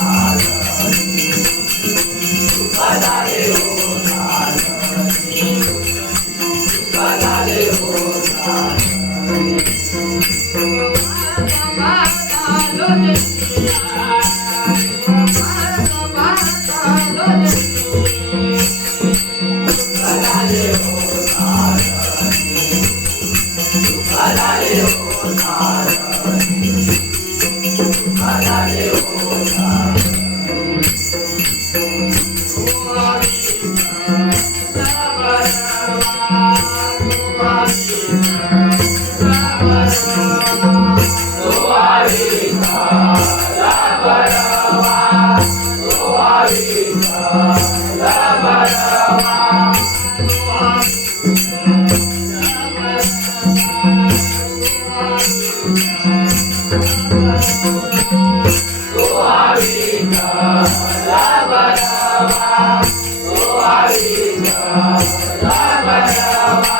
Hallelujah. Baba Baba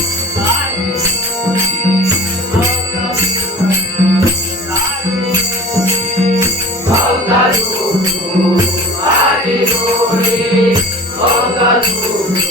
Ganga Guru, Adi Gori, Ganga Guru.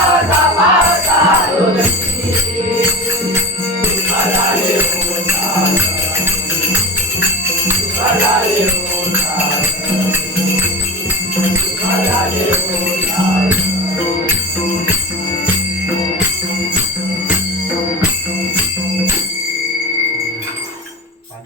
Hallelujah.